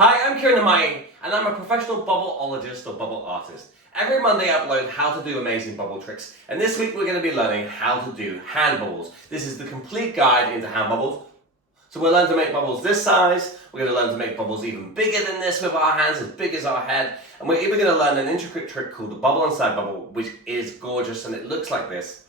Hi, I'm Kieran and I'm a professional bubbleologist or bubble artist. Every Monday I upload how to do amazing bubble tricks, and this week we're going to be learning how to do hand bubbles. This is the complete guide into hand bubbles. So we'll learn to make bubbles this size, we're going to learn to make bubbles even bigger than this with our hands, as big as our head, and we're even going to learn an intricate trick called the bubble inside bubble, which is gorgeous and it looks like this.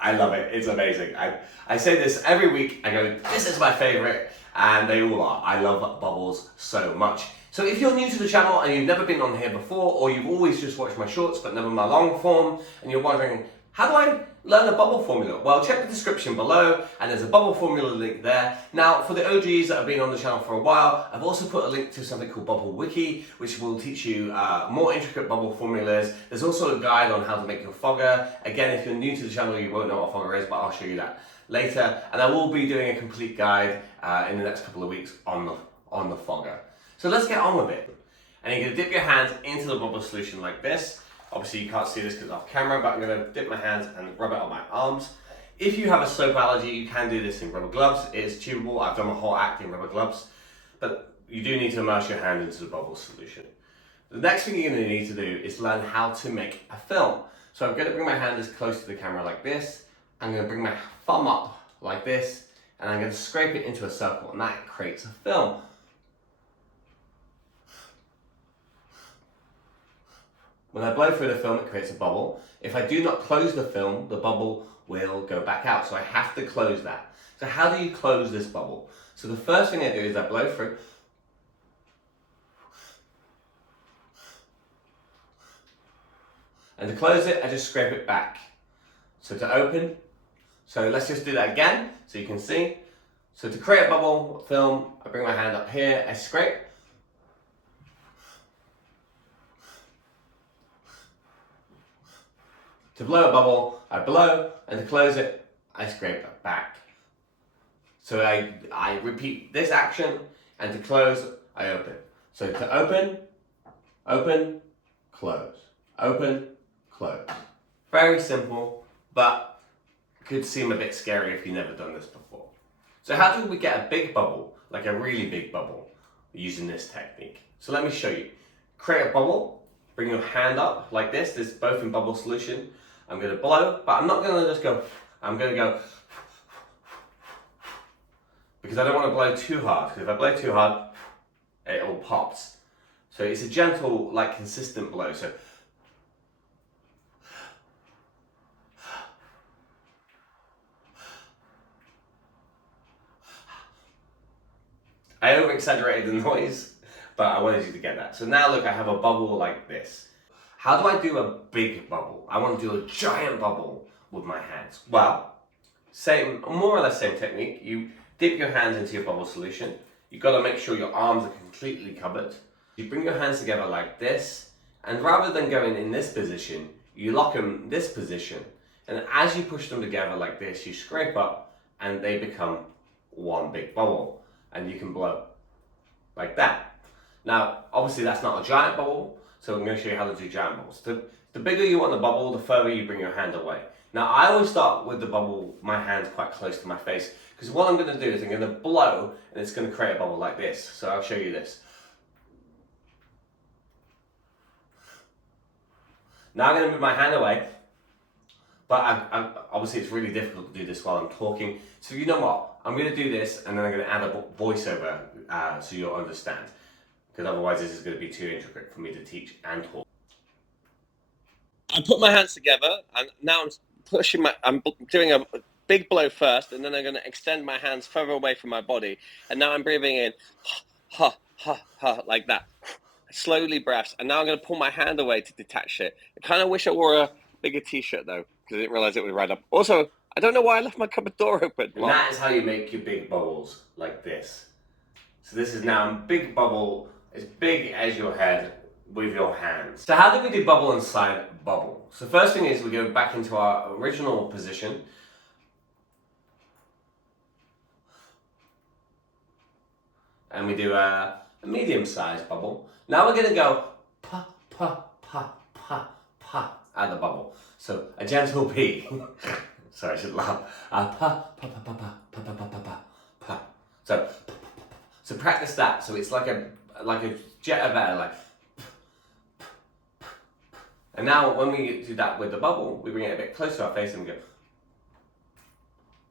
I love it. It's amazing. I say this every week. I go, this is my favorite, and they all are. I love bubbles so much. So if you're new to the channel and you've never been on here before, or you've always just watched my shorts but never my long form, and you're wondering, how do I learn a bubble formula? Well, check the description below, and there's a bubble formula link there. Now, for the OGs that have been on the channel for a while, I've also put a link to something called Bubble Wiki, which will teach you more intricate bubble formulas. There's also a guide on how to make your fogger. Again, if you're new to the channel, you won't know what a fogger is, but I'll show you that later. And I will be doing a complete guide in the next couple of weeks on the fogger. So let's get on with it. And you're gonna dip your hands into the bubble solution like this. Obviously you can't see this because it's off camera, but I'm gonna dip my hands and rub it on my arms. If you have a soap allergy, you can do this in rubber gloves. It is chewable. I've done my whole act in rubber gloves, but you do need to immerse your hand into the bubble solution. The next thing you're gonna need to do is learn how to make a film. So I'm gonna bring my hand as close to the camera like this. I'm gonna bring my thumb up like this, and I'm gonna scrape it into a circle, and that creates a film. When I blow through the film, it creates a bubble. If I do not close the film, the bubble will go back out. So I have to close that. So how do you close this bubble? So the first thing I do is I blow through. And to close it, I just scrape it back. So to open, so let's just do that again so you can see. So to create a bubble film, I bring my hand up here, I scrape. To blow a bubble, I blow, and to close it, I scrape it back. So I repeat this action, and to close, I open. So to open, open, close. Open, close. Very simple, but could seem a bit scary if you've never done this before. So how do we get a big bubble, like a really big bubble, using this technique? So let me show you. Create a bubble, bring your hand up like this is both in bubble solution. I'm going to blow, but I'm not going to just go, I'm going to go, because I don't want to blow too hard, because if I blow too hard, it all pops. So it's a gentle, like consistent blow. So I over-exaggerated the noise, but I wanted you to get that. So now look, I have a bubble like this. How do I do a big bubble? I want to do a giant bubble with my hands. Well, more or less same technique. You dip your hands into your bubble solution. You've got to make sure your arms are completely covered. You bring your hands together like this, and rather than going in this position, you lock them in this position. And as you push them together like this, you scrape up and they become one big bubble. And you can blow like that. Now, obviously that's not a giant bubble, so I'm going to show you how to do giant bubbles. The bigger you want the bubble, the further you bring your hand away. Now, I always start with the bubble, my hands quite close to my face, because what I'm going to do is I'm going to blow, and it's going to create a bubble like this. So I'll show you this. Now I'm going to move my hand away, but obviously it's really difficult to do this while I'm talking. So you know what? I'm going to do this, and then I'm going to add a voiceover so you'll understand. Because otherwise this is going to be too intricate for me to teach and talk. I put my hands together, and now I'm doing a big blow first, and then I'm going to extend my hands further away from my body, and now I'm breathing in, ha, ha, ha, like that. Slowly breaths, and now I'm going to pull my hand away to detach it. I kind of wish I wore a bigger t-shirt though, because I didn't realize it would ride up. Also, I don't know why I left my cupboard door open. And that is how you make your big bubbles, like this. So this is now a big bubble, as big as your head, with your hands. So how do we do bubble inside bubble? So first thing is we go back into our original position. And we do a medium-sized bubble. Now we're going to go pa, pa, pa, pa, pa. at the bubble. So a gentle P. Sorry, I should laugh. Pa, pa, pa, pa, pa, pa, pa, pa, pa, pa, pa. So practice that. So it's like a jet of air, like. And now when we do that with the bubble, we bring it a bit closer to our face and we go.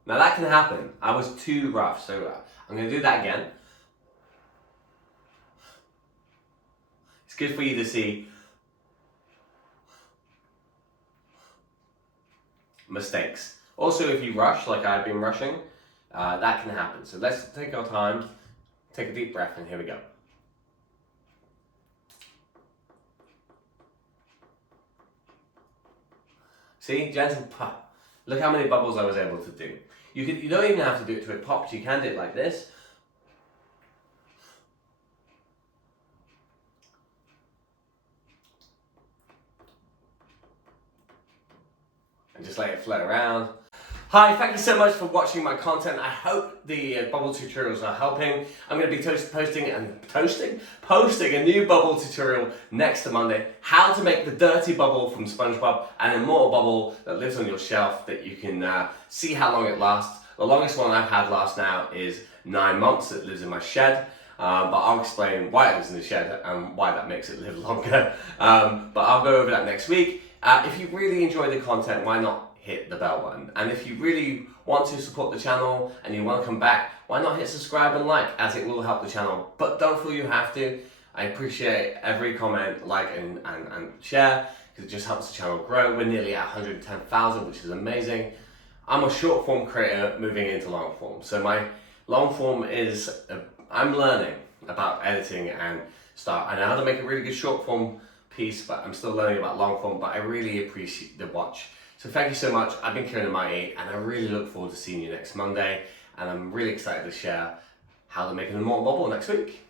Now that can happen. I was too rough, so I'm going to do that again. It's good for you to see mistakes. Also, if you rush, like I've been rushing, that can happen. So let's take our time, take a deep breath, and here we go. See, gentle pop. Look how many bubbles I was able to do. You don't even have to do it to it pops. You can do it like this. And just let it float around. Hi, thank you so much for watching my content. I hope the bubble tutorials are helping. I'm going to be posting a new bubble tutorial next Monday. How to make the dirty bubble from SpongeBob, an immortal bubble that lives on your shelf that you can see how long it lasts. The longest one I've had last now is 9 months. It lives in my shed. But I'll explain why it lives in the shed and why that makes it live longer. But I'll go over that next week. If you really enjoy the content, why not hit the bell button? And if you really want to support the channel and you want to come back, why not hit subscribe and like, as it will help the channel. But don't feel you have to. I appreciate every comment, like and share, because it just helps the channel grow. We're nearly at 110,000, which is amazing. I'm a short form creator moving into long form. So my long form is, I'm learning about editing and stuff. I know how to make a really good short form piece, but I'm still learning about long form, but I really appreciate the watch. So thank you so much. I've been Kieran Almighty, and I really look forward to seeing you next Monday, and I'm really excited to share how to make an immortal bubble next week.